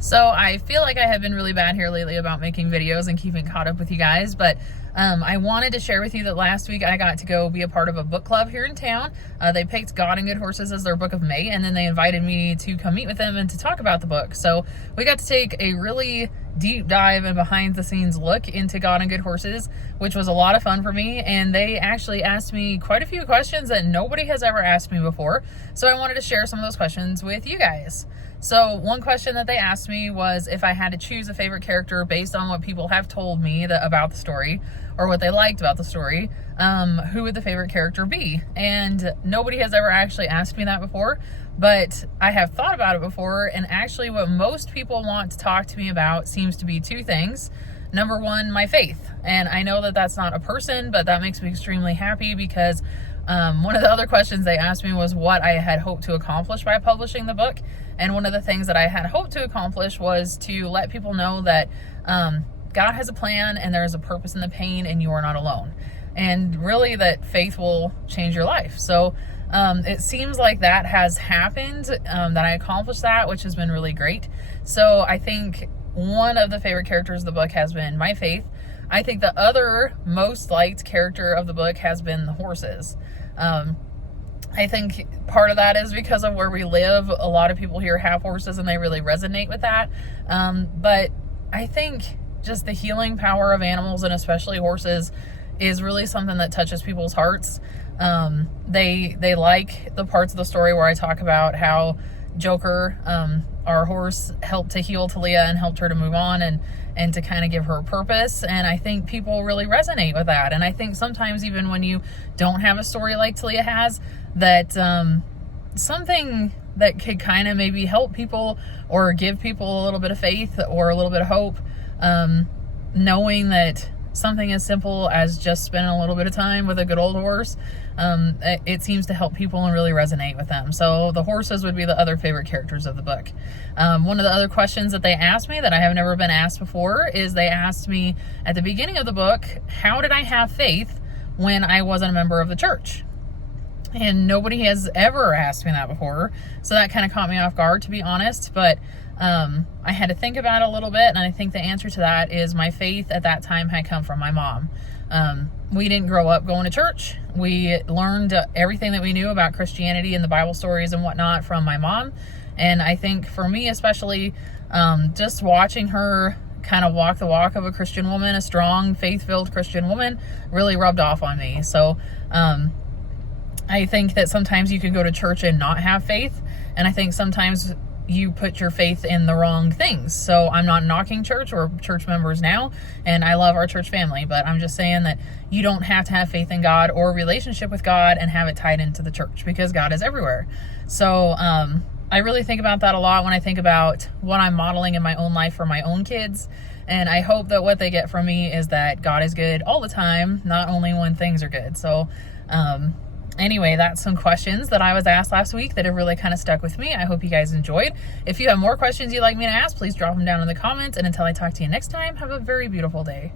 So I feel like I have been really bad here lately about making videos and keeping caught up with you guys, but I wanted to share with you that last week I got to go be a part of a book club here in town. They picked God and Good Horses as their book of May, and then they invited me to come meet with them and to talk about the book. So we got to take a really deep dive and behind the scenes look into God and Good Horses, which was a lot of fun for me. And they actually asked me quite a few questions that nobody has ever asked me before. So I wanted to share some of those questions with you guys. So one question that they asked me was if I had to choose a favorite character based on what people have told me about the story or what they liked about the story, who would the favorite character be? And nobody has ever actually asked me that before, but I have thought about it before, and actually what most people want to talk to me about seems to be two things. Number one, my faith. And I know that that's not a person, but that makes me extremely happy because one of the other questions they asked me was what I had hoped to accomplish by publishing the book. And one of the things that I had hoped to accomplish was to let people know that God has a plan and there is a purpose in the pain and you are not alone. And really that faith will change your life. So it seems like that has happened, that I accomplished that, which has been really great. So I think one of the favorite characters of the book has been my faith. I think the other most liked character of the book has been the horses. I think part of that is because of where we live. A lot of people here have horses and they really resonate with that. But I think just the healing power of animals, and especially horses, is really something that touches people's hearts. They like the parts of the story where I talk about how Joker, our horse, helped to heal Talia and helped her to move on and to kind of give her a purpose. And I think people really resonate with that. And I think sometimes even when you don't have a story like Talia has, that something that could kind of maybe help people or give people a little bit of faith or a little bit of hope, knowing that something as simple as just spending a little bit of time with a good old horse, it seems to help people and really resonate with them. So the horses would be the other favorite characters of the book. One of the other questions that they asked me that I have never been asked before is they asked me at the beginning of the book, how did I have faith when I wasn't a member of the church? And nobody has ever asked me that before. So that kind of caught me off guard, to be honest. But I had to think about it a little bit, and I think the answer to that is my faith at that time had come from my mom. We didn't grow up going to church. We learned everything that we knew about Christianity and the Bible stories and whatnot from my mom. And I think for me especially, just watching her kind of walk the walk of a Christian woman, a strong, faith-filled Christian woman, really rubbed off on me. So I think that sometimes you can go to church and not have faith, and I think sometimes you put your faith in the wrong things. So I'm not knocking church or church members now, and I love our church family, but I'm just saying that you don't have to have faith in God or a relationship with God and have it tied into the church, because God is everywhere. So I really think about that a lot when I think about what I'm modeling in my own life for my own kids. And I hope that what they get from me is that God is good all the time, not only when things are good. So anyway, that's some questions that I was asked last week that have really kind of stuck with me. I hope you guys enjoyed. If you have more questions you'd like me to ask, please drop them down in the comments. And until I talk to you next time, have a very beautiful day.